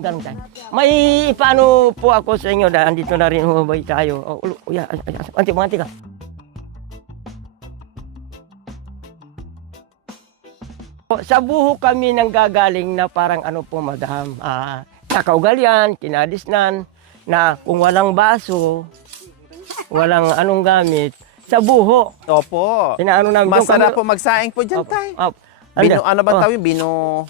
Ganun tayo. May ipaano po ako sa inyo dahil andito na rin humabay tayo. Anti ka. Sa buho kami nang gagaling na parang ano po madam, nakaugalian, kinadisnan, na kung walang baso, walang anong gamit, sa buho. Opo. Inaano namin. Masarap po magsaing po dyan, tay. Ano ba tawag? Binoho.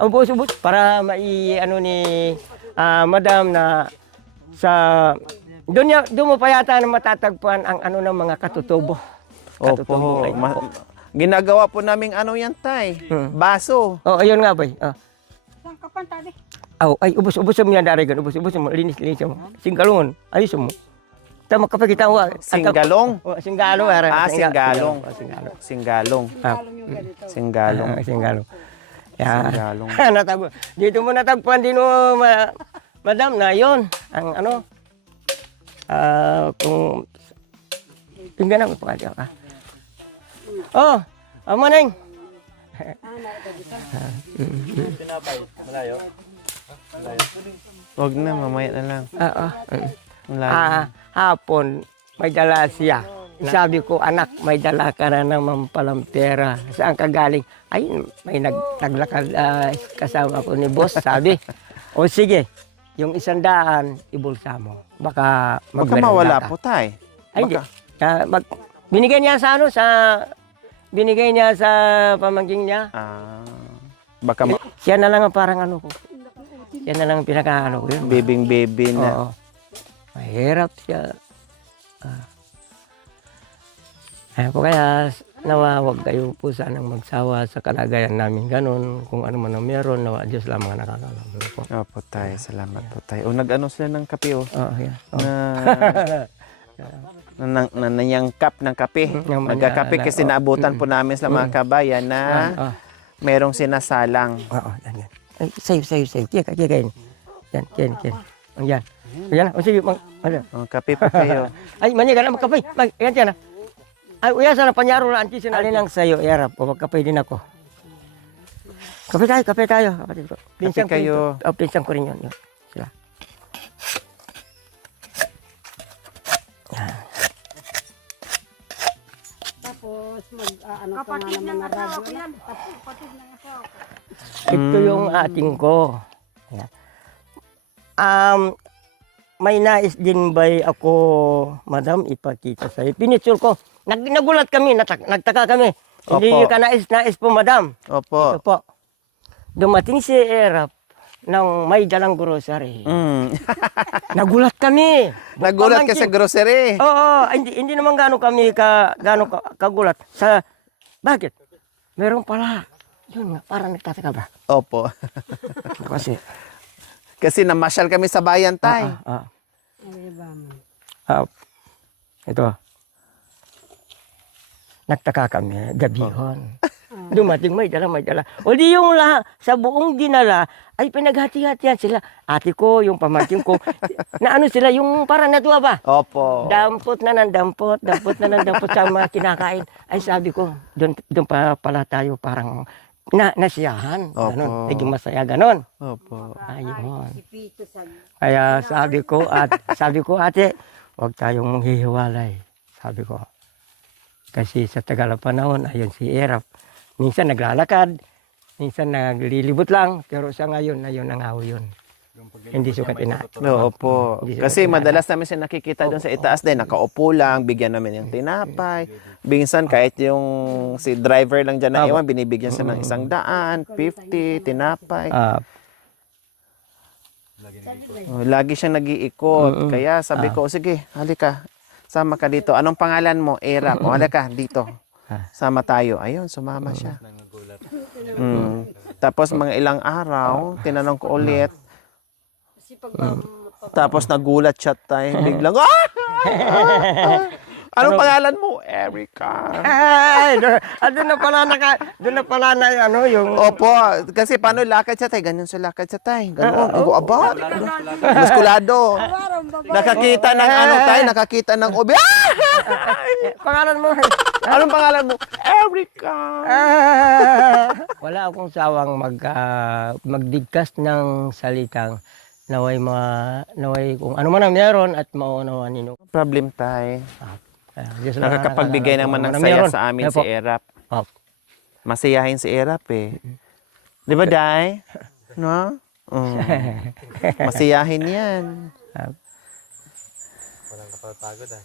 Ang buso-buso para ano ni madam na sa doon mo pa yata na matatagpuan ang ano ng mga katutubo. Opo. Ginagawa po naming ano yan, tay. Baso. Oh, ayun nga ba. Saan ka pa, tadi? Ay, ubos mo yan, Darigan. Ubos mo. Linis mo. Singgalongon. Ayos mo. Tama kapag kita mo. Singgalong? Singgalong. Singgalong. Singgalong. Singgalong. Singgalong. Dito mo natagpuan din mo, madam, na yon ang ano. Kung tingnan mo pa ka. Oh, Maneng. Malayo. Huwag na, mamaya na lang. Hapon, may dala siya. Sabi ko, anak, may dala ka na naman palang pera. Saan ka galing? Ay, may naglakad kasama ko ni boss, sabi. O sige, yung 100, ibulsa mo. Baka mawala po, tay. Ay, hindi. Binigay niya sa binigay niya sa pamangking niya. Baka Siya na lang ang parang ano ko. Siya na lang ang pinaka-ano ko yun. bibing-baby na. Oo. Mahirap siya. Kaya po kaya nawawag kayo po sanang magsawa sa kalagayan namin ganun. Kung ano man ang meron, nawa Diyos lang mga nakakalaman po. Opo, tay. Salamat po, tay. O, nag-ano sila ng kape, oh. Yeah. Nanyangkap ng kape. Nagkakape kasi naabutan po namin sa mga kabayan na merong sinasalang. Oo, yan. Ay, sayo. Kaya kayo. Yan. Yan. Yan. O sige, Kape po kayo. Ay, mani ka na magkape. Yan. Ay, uya sana panyaro na anti sinali lang sayo. Yarap, o magkape din ako. Kape tayo. Pinsang kayo. Pinsang ko rin yun. Sila. Tapos, ano pa nga naman na radyo. Kapatid ng asawa. Ito yung ating ko. May nais din ba ako, madam, ipakita sa'yo. Pinitsure ko. Nagulat kami, nagtaka kami. Hindi ka nais po, madam. Opo. Ito po. Dumating si Erap ng may dalang grocery. Nagulat kami. Nagulat ka sa grocery. Oo, hindi naman gaano kami kagulat. Bakit? Meron pala. Yun nga, parang nagtataka ba? Opo. Kasi namasyal kami sa bayan, tay. Ito. Nagtaka kami, gabihon. Dumating may dala. O di yung sa buong dinala, ay pinaghati-hatihan sila. Ate ko, yung pamangkin ko, na ano sila, yung parang natuwa ba? Opo. Dampot na ng dampot sa mga kinakain. Ay sabi ko, doon pa pala tayo parang nasiyahan. Ganon. Naging masaya ganon. Opo. Ayun. Kaya sabi ko, ate, huwag tayong hihiwalay. Sabi ko. Kasi sa tagal ng panahon, ayun si Erap. Minsan naglalakad, minsan naglilibot lang, pero sa ngayon, ayun ang awo yun. Hindi sukat ina. Opo. Kasi madalas namin siya nakikita doon sa itaas din, nakaupo lang, bigyan namin yung tinapay. Minsan kahit yung si driver lang dyan na iwan, binibigyan siya ng 100, 50, tinapay. Lagi siyang nag-iikot. Kaya sabi ko, sige, halika. Sama ka dito. Anong pangalan mo? Erap. O, halika, dito. Sama tayo. Ayun, sumama siya. Tapos mga ilang araw, tinanong ko ulit. Tapos nagulat siya tayo. Biglang, anong pangalan mo? Erica. Ay, doon na pala na ano yung... Opo, kasi paano lakad siya tayo? Ganun sa lakad siya tayo. Ganun. Aba, muskulado. Nakakita ng ano tayo, nakakita ng ubi. Pangalan mo? Anong pangalan mo? Erica. Wala akong sawang magdigkas ng salitang naway kung ano man ang meron at maunawan ninyo. Problem tayo. Diyos lang ang Nakakapagbigay nakakaalam naman ng kung ano saya meron. sa amin Yan si po. Erap. Opo. Masayahin si Erap eh. Di ba, Day? No? Masiyahin yan. Walang kapapagod ah.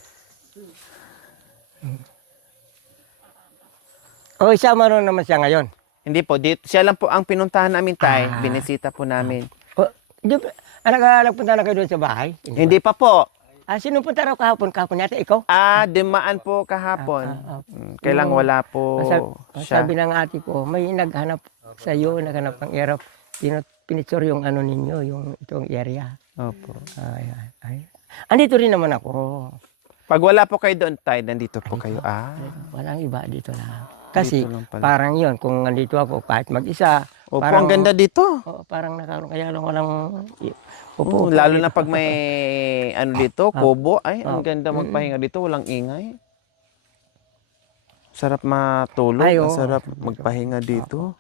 O isama ron naman siya ngayon. Hindi po, siya lang po ang pinuntahan namin, Tay. Binisita po namin. O, nagpunta na kayo doon sa bahay? Hindi pa po. Sino punta raw kahapon yata? Ikaw? Dumaan po kahapon. Kailang wala po siya. Sabi ng ate ko, may naghanap sa iyo, naghanap ng Erap. Pinicture yung ano ninyo, yung itong area. Opo. Ay. Andito rin naman ako. Pag wala po kayo doon, Tay, nandito po kayo. Walang iba dito na. Kasi Dito lang pala. parang yon kung nandito ako kahit mag-isa. Opo, parang, ang ganda dito. Parang nakaroon kaya lang walang Oo, lalo na pag may ano dito, kubo. Ay, ang ganda magpahinga dito, walang ingay. Sarap matulog, Ay, ang oo. sarap magpahinga dito.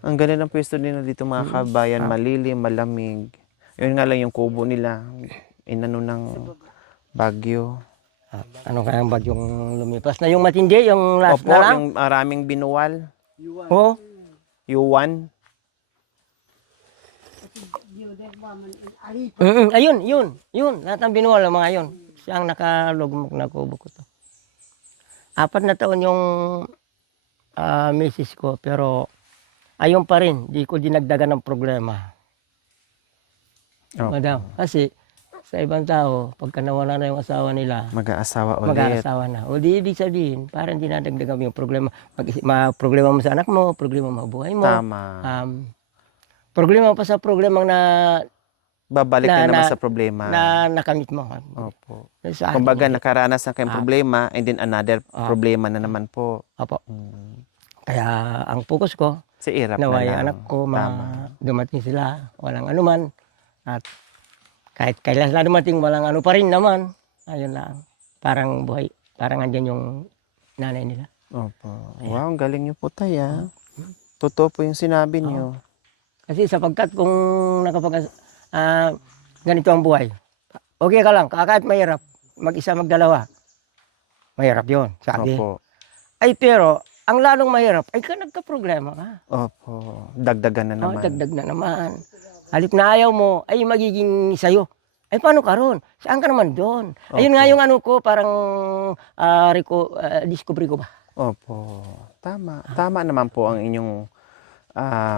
Ang ganda ng pwesto nila dito mga kabayan, malilim, malamig. Yun nga lang yung kubo nila, inano ng bagyo. Ano kaya ang bagyong lumipas na yung matindi, yung last Opo, na lang? yung maraming binuwal. Oo. Yuwan. Ayun, yun. Lahat ng binuwal, mga yun. Siya ang nakalugmok na kubo ko to. 4 na taon yung misis ko, pero ayun pa rin, di ko dinagdagan ng problema. Opo. Madam, kasi sa ibang tao, pagka nawala na yung asawa nila, Mag-aasawa ulit. mag-aasawa na. O di ibig sabihin, parang dinadagdagan mo yung problema. Problema mo sa anak mo, problema mo sa buhay mo. Tama. Problema pa sa problema na Babalik na- na naman na- sa problema. nakamit mo. Opo. Sa akin, Kumbaga, nakaranas na kayong problema and then another Ah. problema na naman po. Opo. Kaya ang focus ko, Si Irap na naway lang. anak ko, Tama. dumating sila, walang anuman. At kahit kailan sila dumating, walang ano pa rin naman. Ayun lang. Parang buhay, parang andyan yung nanay nila. Opo. Wow, ang galing niyo po, Tay, ah. Totoo po yung sinabi niyo. Kasi sapagkat kung ganito ang buhay, okay ka lang, kahit mahirap, mag-isa, magdalawa. Mahirap yun, sabi. Opo. Ay pero, ang lalong mahirap, ay nagka-problema ka. Opo. Dagdagan na naman. Dagdag na naman. Halip na ayaw mo, ay magiging sa'yo. Ay paano ka ron? Saan ka naman doon? Ayun nga yung ano ko, parang discovery ko ba? Opo. Tama. Tama naman po ang inyong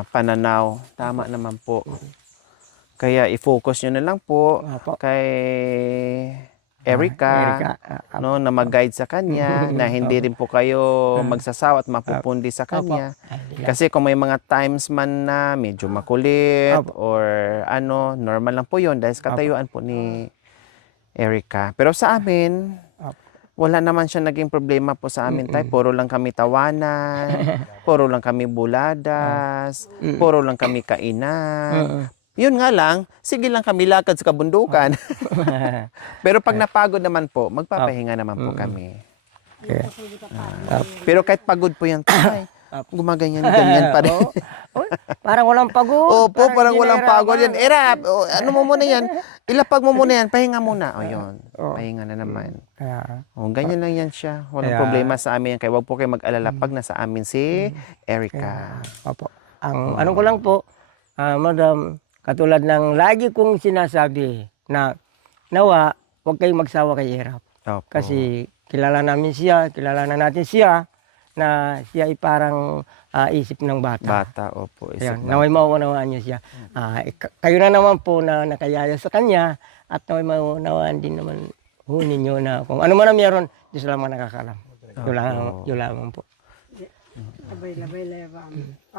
pananaw. Tama naman po. Kaya i-focus nyo na lang po Opo. kay Erica. No, na mag-guide sa kanya, na hindi rin po kayo magsasawa at mapupundi sa kanya. Kasi kung may mga times man na medyo makulit or ano, normal lang po yun dahil sa katayuan po ni Erica. Pero sa amin, wala naman siya naging problema po sa amin, Tay. Puro lang kami tawanan, puro lang kami buladas, puro lang kami kainan. Yun nga lang, sige lang kami lakad sa kabundukan. Pero pag napagod naman po, magpapahinga naman po kami. Pero kahit pagod po yan, Tay, gumaganyan-ganyan pa rin. Parang walang pagod. Opo, parang hindi walang nahirapan. pagod yan. Erap, ano mo muna yan? Ilapag mo muna yan, pahinga muna. O yun, pahinga na naman. Kaya, O, ganyan lang yan siya. Walang Kaya- problema sa amin yan. Kaya wag po kayo mag-alala pag nasa amin si Erica. opo. Ang ano ko lang po, madam, katulad ng lagi kong sinasabi na nawa, huwag kayong magsawa kay Erap. Opo. Kasi kilala namin siya, kilala na natin siya, na siya ay parang isip ng bata. Bata, opo. Ayan, Isip na. naway maunawaan niyo siya. Kayo na naman po na nakayaya sa kanya at naway maunawaan din naman ho ninyo na kung ano man ang meron, Diyos lang ang nakakalam. Yun lamang po.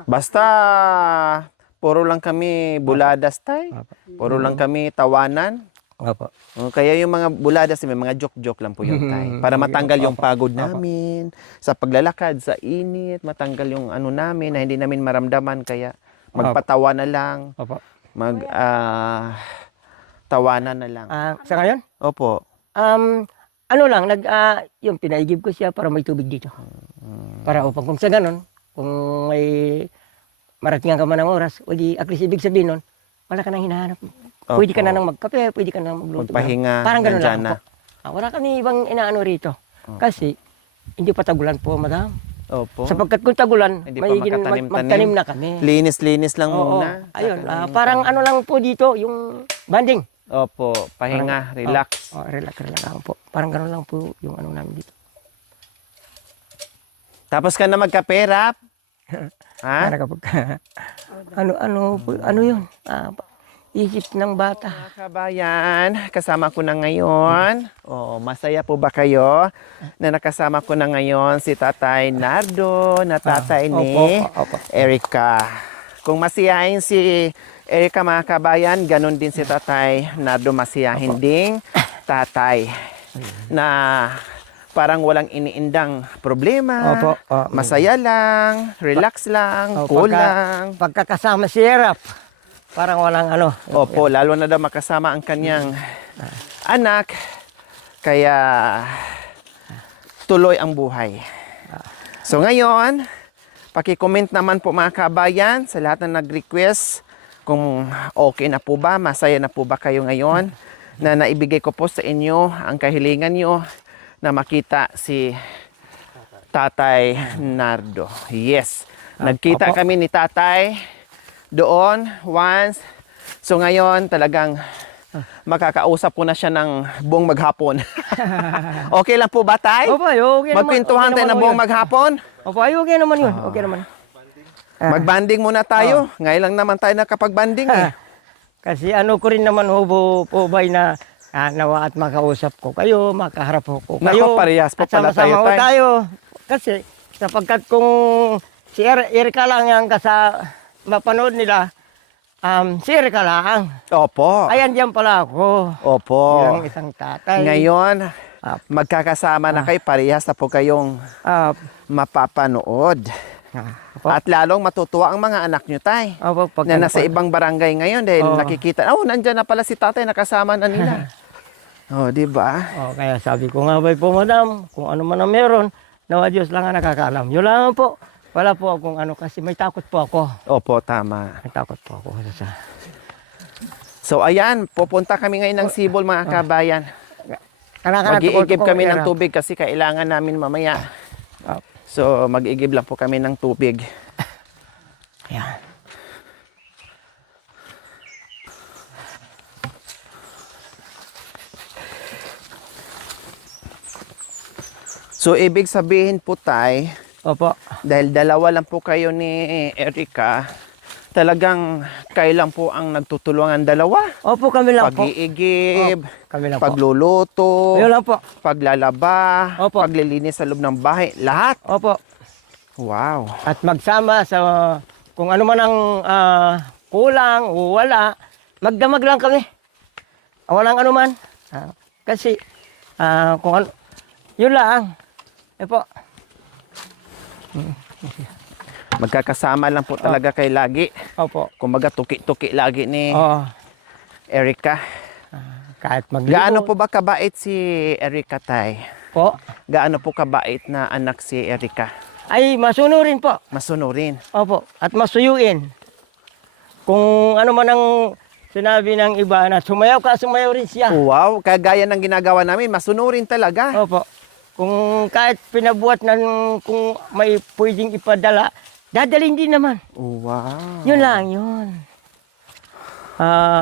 Basta, puro lang kami buladas, Tay. Puro lang kami tawanan. Opo. Kaya yung mga buladas, may mga joke-joke lang po yun, Tay. Para matanggal yung pagod namin sa paglalakad, sa init, matanggal yung ano namin na hindi namin maramdaman. Kaya magpatawa na lang, Opo. tawanan na lang. Sa ngayon, Opo. ano lang, yung pinaigib ko siya para may tubig dito. Para upang kung sa ganon, kung may maratingan ka man ng oras, o di at least ibig sabihin nun, wala ka nang hinahanap. Pwede ka na nang magkape, pwede ka na nang magluto. Magpahinga, Parang ganon nandyan lang po. Wala kami ibang inaano rito. Kasi, hindi pa tagulan po, madam. Opo. Sapagkat kung tagulan, Hindi pa may makatanim-tanim. magtanim na kami. Linis-linis lang Oo, muna. ayun, parang ano lang po dito, yung banding. Opo, pahinga, relax. Relax lang po. Parang gano'n lang po yung ano namin dito. Tapos ka na magkaperap? Ha? Para kapag, ano yun? Isip ng bata. Mga kabayan, kasama ko na ngayon. Oh, masaya po ba kayo na nakasama ko na ngayon si Tatay Nardo, na tatay ni Opo. Erica. Kung masiyahin si Erica, mga kabayan, ganun din si Tatay Nardo, masiyahin ding tatay na parang walang iniindang problema. Opo. Masaya lang, relax lang, cool lang. Pagkakasama si Erap, parang walang ano. Opo, lalo na daw makasama ang kanyang anak. Kaya tuloy ang buhay. So ngayon, paki-comment naman po mga kabayan sa lahat na nag-request kung okay na po ba, masaya na po ba kayo ngayon na naibigay ko po sa inyo ang kahilingan nyo na makita si Tatay Nardo. Yes, nagkita kami ni Tatay doon once. So ngayon talagang makakausap ko na siya ng buong maghapon. Okay lang po ba, Tay? Opo, okay naman. Magkwentuhan tayo ng buong maghapon? Opo, okay naman yun. Okay naman. Magbanding muna tayo. Ngayon lang naman tayo nakapag-banding eh. Kasi ano ko rin naman po bay na nawa at makausap ko kayo, makaharap ko kayo. Nako, parehas po at pala tayo, sama-sama Tay. tayo. Kasi sapagkat kung si Erika lang yan mapanood nila, si Erika lang. Opo. Ayan diyan pala ako. Opo. Bilang isang tatay. Ngayon, magkakasama na kayo. Parehas na po kayong mapapanood. Opo. At lalong matutuwa ang mga anak nyo, Tay. Opo, Na nasa ibang barangay ngayon dahil nakikita, nandyan na pala si tatay, nakasama na nila. Di ba? Kaya sabi ko nga po, madam, kung ano man ang meron, nawa Diyos lang ang nakakaalam. Yun lang po. Wala po akong ano kasi may takot po ako. Opo, tama. May takot po ako. So ayan, pupunta kami ngayon ng Sibol, mga kabayan. Mag-iigib kami ng tubig kasi kailangan namin mamaya. So mag-iigib lang po kami ng tubig. Ayan. So ibig sabihin po, Tay, Opo. dahil dalawa lang po kayo ni Erica, talagang kayo lang po ang nagtutulungan dalawa. Opo, kami lang po. Pag-iigib, Kami lang po. pagluluto, Yun lang po. paglalaba, Opo. paglilinis sa loob ng bahay, lahat. Opo. Wow. At magsama sa kung ano man ang kulang o wala, magdamag lang kami. Walang ano man. Kasi kung ano, yun lang. Po. Magkakasama lang po talaga kayo lagi. Opo. Kumbaga tuki-tuki lagi ni Oo. Erica. Kahit maglibot. Gaano po ba kabait si Erica, Tay? Po. Gaano po kabait na anak si Erica? Ay, masunurin po. Masunurin. Opo. At masuyuin. Kung ano man ang sinabi ng iba na sumayaw ka, sumayaw rin siya. Wow, kagaya ng ginagawa namin, masunurin talaga. Opo. Kung kahit pinabuhat ng kung may pwedeng ipadala, dadalhin din naman. Wow. Yun lang, yun.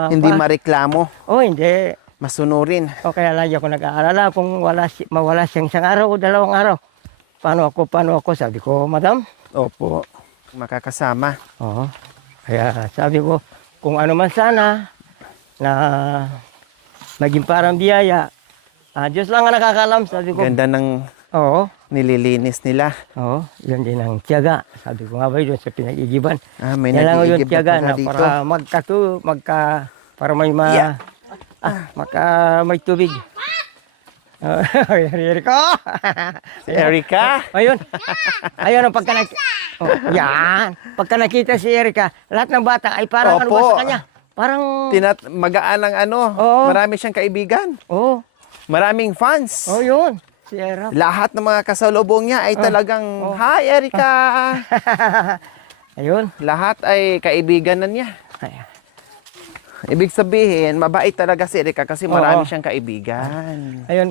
Hindi mareklamo, Hindi. masunurin. O kaya lagi ako nag-aalala kung mawala siyang isang araw o dalawang araw. Paano ako? Sabi ko, madam. Opo. Makakasama. Oo. Kaya sabi ko, kung ano man sana na maging parang biyaya, Diyos lang ang nakakalam, sabi ko. Ganda ng Oo. nililinis nila. Oo, yun din ang tiyaga. Sabi ko nga ba yun sa pinag-igiban. May Yan lang yung nag-iigib tiyaga na na dito. para may Yeah. may tubig. Erika! Si Erica. Ayun. Ayun ang yan. Pagka nakita si Erika, lahat ng bata ay parang ano ba Opo. sa kanya? Parang Magaan ang Oo. marami siyang kaibigan. Oo. Maraming fans. Oh, yun. Si Erap. Lahat ng mga kasalubong niya ay talagang, Hi, Erica! Ayun. Lahat ay kaibigan na niya. Ay, Ibig sabihin, mabait talaga si Erica kasi marami Oo. siyang kaibigan. ayun,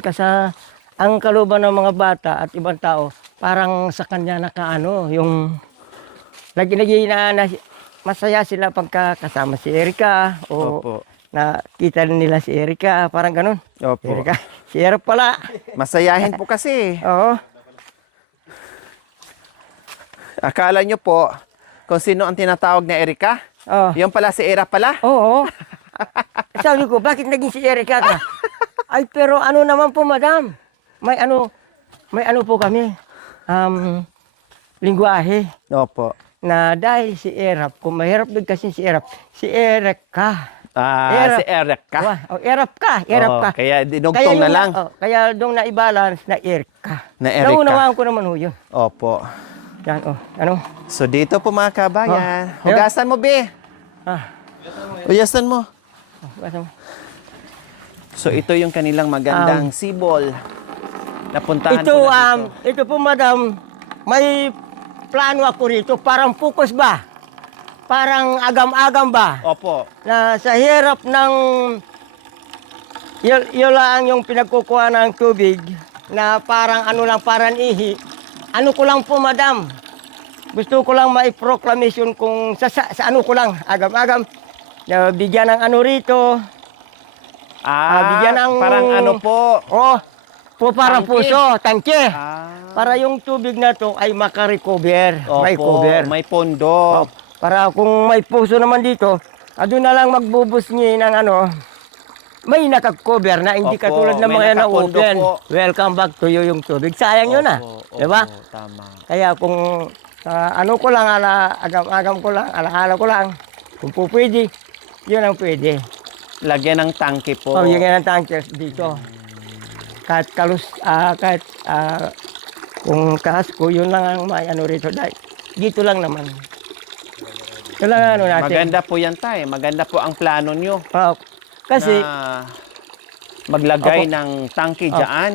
ang kaluban ng mga bata at ibang tao, parang sa kanya nakaano, yung lagi na masaya sila pagka kasama si Erika o Opo. nakita nila si Erika, parang ganun. Opo. Erika, si Erap pala. Masayahin po kasi. Oo. Akala nyo po, kung sino ang tinatawag na Erica, Oh. yung pala si Era pala. Oo. Sabi ko, bakit naging si Erika ka? Ay, pero ano naman po, madam? May ano po kami. Lingwahe. Opo. Na dahil si Erap, kung mahirap din kasi si Erap, si Erika. Erap. Si Erica. Erap ka. Oo, kaya dinugtong na yung lang. kaya doon na i-balance na Erika. Na Erika. Naunawaan ko naman ho yun. Opo. Yan, ano? So dito po mga kabayan. Oh. Hugasan mo, Be. Ah, Hugasan mo. basta mo. So ito yung kanilang magandang sibol. Napuntahan Ito, po na dito. ito po, madam, may plano ako rito. Parang focus ba? Parang agam-agam ba? Opo. Na sa hirap ng yun lang yung pinagkukuha ng tubig na parang ano lang, parang ihi. Ano ko lang po, madam. Gusto ko lang mai-proclamation kung sa ano ko lang, agam-agam. Na bigyan ng ano rito. Bigyan ng... Parang ano po. Parang Tangke. puso, tangke. Ah. Para yung tubig na to ay makarecover. Opo, May cover. may pondo. Para kung may puso naman dito, doon na lang magbubusngi ng ano, may nakakover na hindi Opo, katulad ng may mga nakapondo na-open. po. Welcome back to you yung tubig. Sayang yun Opo, Diba? opo, tama. Kaya kung ano ko lang, agam-agam ko lang, alaala ko lang, kung po pwede, yun ang pwede. Lagyan ng tangke po. Yung ng tankers dito. Kahit kung kahasko, yun lang ang may ano rito. Dito lang naman. Ito lang ano natin. Maganda po yan, tay. Maganda po ang plano nyo. Kasi, Na maglagay Opo. ng tangke dyan.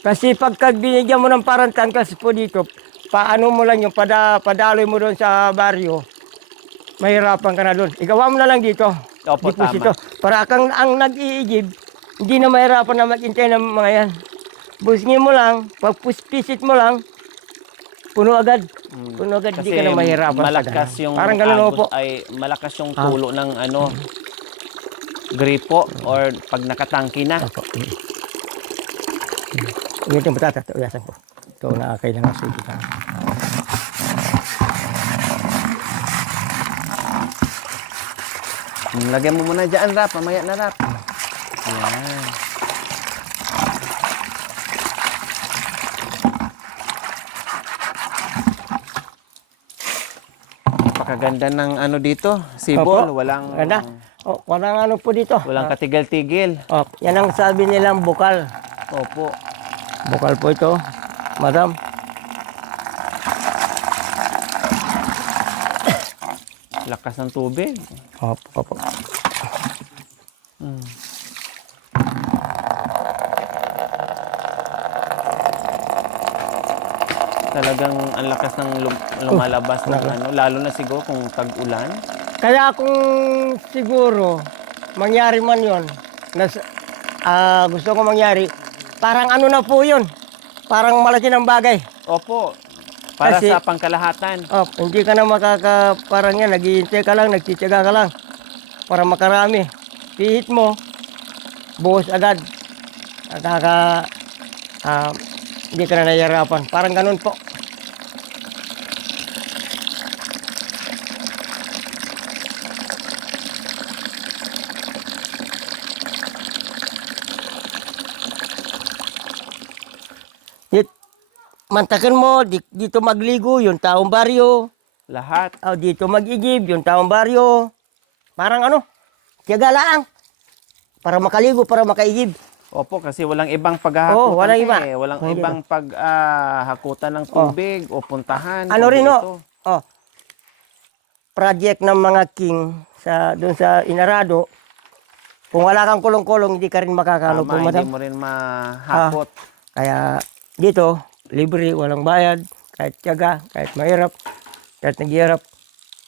kasi pagka binigyan mo ng parang tangkas po dito, paano mo lang yung padaloy mo doon sa baryo, mahirapan ka na doon. Igawa mo na lang dito. Opo, Deposito. tama. Para kang ang nag-iigib, hindi na mahirapan na mag-intay ng mga yan. Busngin mo lang, pag pisit mo lang, puno agad. Puno agad, hindi ka na mahirapan. malakas sa yung parang ganun agos po. ay malakas yung tulo ng ano gripo or pag nakatangki na. Opo. Ito yung batata, uyasan ko. Ito na kailangan sulit. Lagyan mo muna dyan, Rap. Mamaya na, Rap. Ayan. Napakaganda ng ano dito, sibol. Opo. Walang Ganda. Walang ano po dito. walang katigil-tigil. Yan ang sabi nilang bukal. Opo. Bukal po ito, madam. Lakas ng tubig. Opo. Talagang ang lakas ng lumalabas ng ano, lalo na siguro kung tag-ulan. Kaya kung siguro mangyari man yon, gusto ko mangyari, parang ano na po yun. Parang malaki ng bagay. Opo. Para Kasi- sa pangkalahatan. Hindi ka na parang yan, naghihintay ka lang, nagtitiyaga ka lang. Para makarami. Pihit mo, buhos agad. Hindi ka na nahihirapan. Parang ganun po. Mantakin mo, dito magligo, yung taong baryo. Lahat. Dito mag-igib, yung taong baryo. Parang ano, tiyaga lang. Para makaligo, para makaigib. Opo, kasi walang ibang paghahakutan. Walang iba. Walang Hindi ibang paghakutan ng tubig o puntahan. Ano kundi rin, ito. Project ng mga king doon sa Inarado. Kung wala kang kulong-kulong, hindi ka rin makakano po, Tama, hindi madam. mo rin mahakot. Kaya dito, libre, walang bayad, kahit tiyaga, kahit mahirap, kahit naghihirap.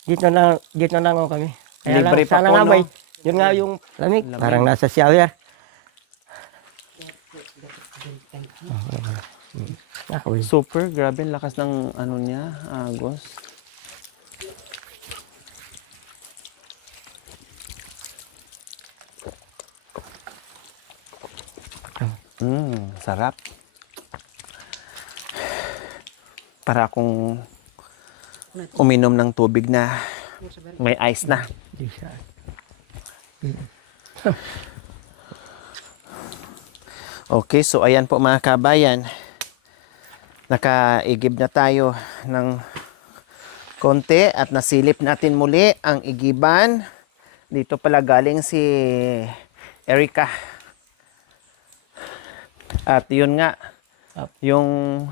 Dito na nga kami. Kaya Libre lang, pa sana po, nga no? may, yun nga yung lamig. Parang nasa shower. Super, grabe, ang lakas ng ano niya, agos. Sarap. Para akong uminom ng tubig na may ice na. Di siya. Okay, so ayan po mga kabayan. Nakaigib na tayo ng konti at nasilip natin muli ang igiban. Dito pala galing si Erica. At yun nga, yung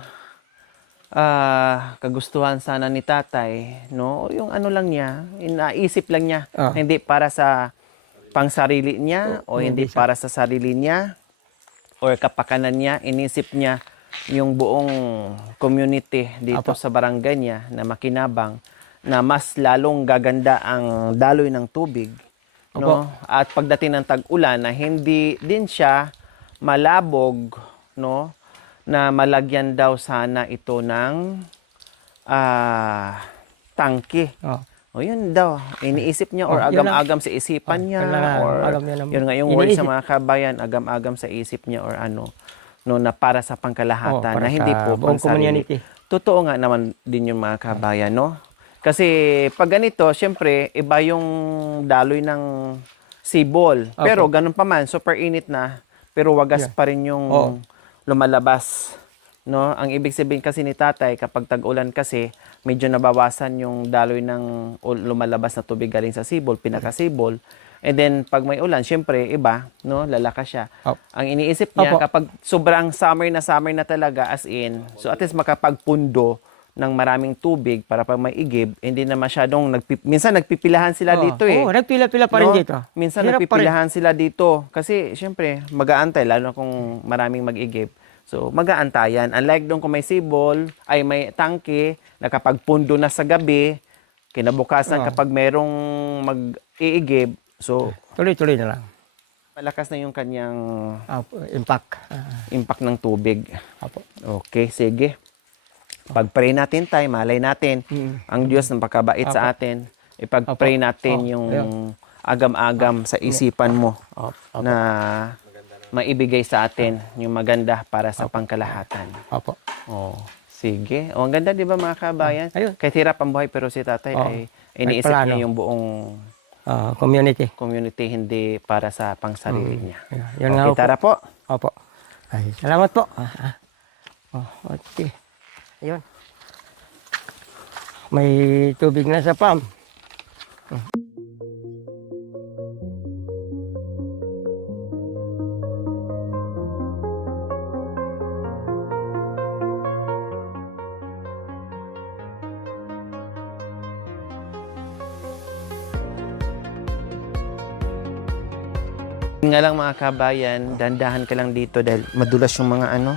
kagustuhan sana ni tatay, no? Yung ano lang niya, inaisip lang niya, hindi para sa pangsarili niya o hindi para sa sarili niya or kapakanan niya, inisip niya yung buong community dito sa barangay niya na makinabang na mas lalong gaganda ang daloy ng tubig, no? At pagdating ng tag-ulan na hindi din siya malabog, no? Na malagyan daw sana ito ng tangke. O yun daw, iniisip niya or agam-agam sa isipan niya or yun nga yung word sa mga kabayan, agam-agam sa isip niya or ano, no, na para sa pangkalahatan, na hindi po pang sarili. Totoo nga naman din yung mga kabayan, no? Kasi pag ganito, syempre, iba yung daloy ng sibol. Pero ganun pa man, super init na, pero wagas pa rin yung lumalabas. No, ang ibig sabihin kasi ni tatay, kapag tag-ulan kasi, medyo nabawasan yung daloy ng lumalabas na tubig galing sa sibol, pinaka-sibol. And then, pag may ulan, syempre, iba, no, lalakas siya. Ang iniisip niya, kapag sobrang summer na talaga, as in, so at least makapagpundo ng maraming tubig para pag may igib, hindi na masyadong, minsan nagpipilahan sila dito eh. Oo, nagpila-pila pa rin dito. Minsan nagpipilahan sila dito. Kasi, syempre, mag-aantay, lalo na kung maraming mag-igib. So, mag-aantayan. Unlike doon kung may sibol, ay may tangke, nakapagpundo na sa gabi, kinabukasan kapag merong mag-iigib, so, tuloy-tuloy na lang. malakas na yung kanyang Impact. impact ng tubig. Okay, sige. Pag-pray natin tayo, malay natin, ang Diyos napakabait sa atin. Ipag-pray natin yung agam-agam sa isipan mo na maibigay sa atin yung maganda para sa pangkalahatan. Sige. Ang ganda, di ba mga kabayan? Kahit hirap ang buhay, pero si tatay ay iniisip niya yung buong community, hindi para sa pangsarili niya. Okay, tara po. Ay, salamat po. Okay. Ayun. May tubig na sa pump. Nga lang mga kabayan, dandahan ka lang dito dahil madulas yung mga ano,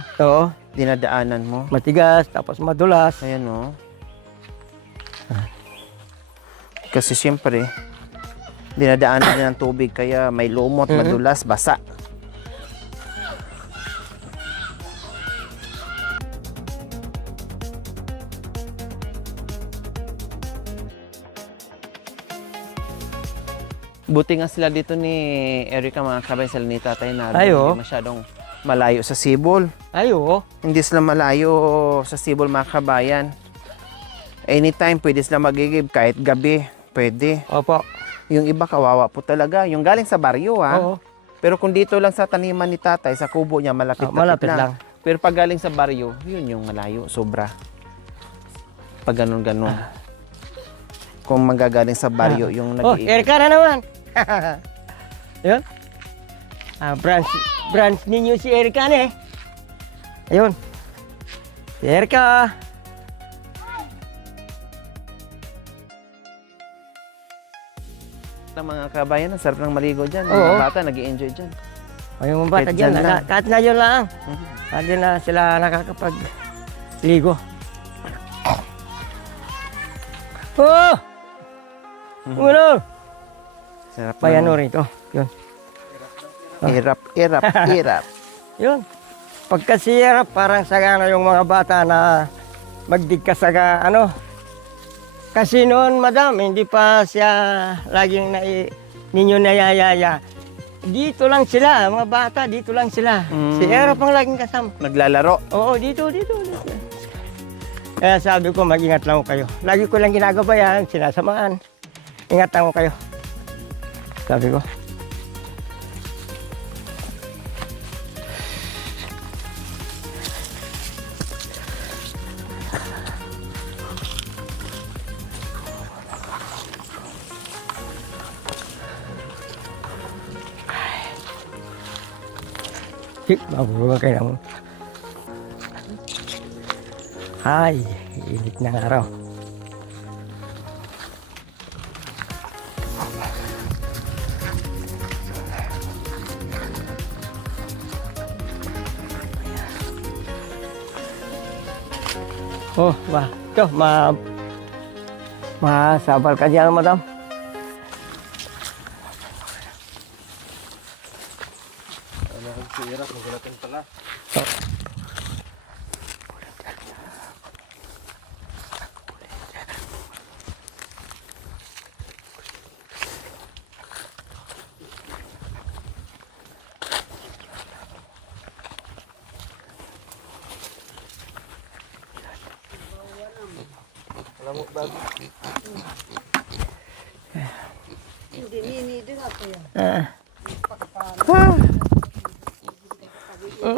dinadaanan mo. Matigas, tapos madulas. Ayan o. Kasi siyempre, dinadaanan din ng tubig kaya may lumot, madulas, basa. Buti nga sila dito ni Erica, mga kabayan, sila ni tatay na hindi masyadong malayo sa sibol. Hindi sila malayo sa sibol, mga kabayan. Anytime pwede sila magigib, kahit gabi pwede. Yung iba kawawa po talaga, yung galing sa baryo Pero kung dito lang sa taniman ni tatay, sa kubo niya, malapit lang. Pero pag galing sa baryo, yun yung malayo, sobra. Pag ganun-ganun. Kung magagaling sa baryo, yung nag-iigib. Erica na naman! Yun. Branch ninyo si Erica na eh. Ayun. Si Erica. ng mga kabayan, ang sarap ng maligo dyan. Oo. Mga bata, nag-i-enjoy dyan. O yung mga bata Kahit dyan, dyan lang. kahit na yun lang. Mhm. Kahit na sila nakakapag-ligo. Oh! Ano? Sarap Bayano ng rito. Yun. hirap, hirap, hirap. Yun. Pagka sirap, parang sagana yung mga bata na magdigkas sa ano. Kasi noon, madam, hindi pa siya laging ninyo nayayaya. Dito lang sila, mga bata, dito lang sila. Si Erap ang laging kasama. Naglalaro. Oo, dito. Kaya sabi ko, mag-ingat lang kayo. Lagi ko lang ginagabayan, sinasamaan. Ingat lang kayo. Sabi ko. Mabubuga kayo lang. Ay, init ng araw. Oh, ito, masabal ka dyan, madam. Hindi, nini, din ako yan.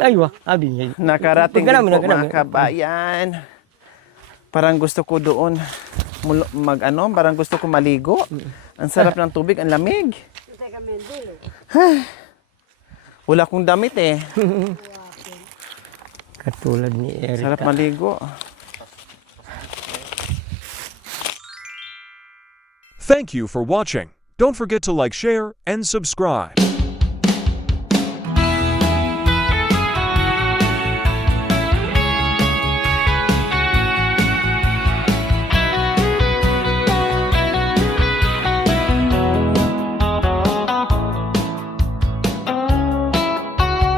Aywa, abi niya. Nakarating din Ganun, po ganun. mga kabayan. Parang gusto ko doon parang gusto ko maligo. Ang sarap ng tubig, ang lamig. Teka, Mendel. Wala akong damit eh. Katulad ni Erika. Sarap maligo. Thank you for watching. Don't forget to like, share, and subscribe.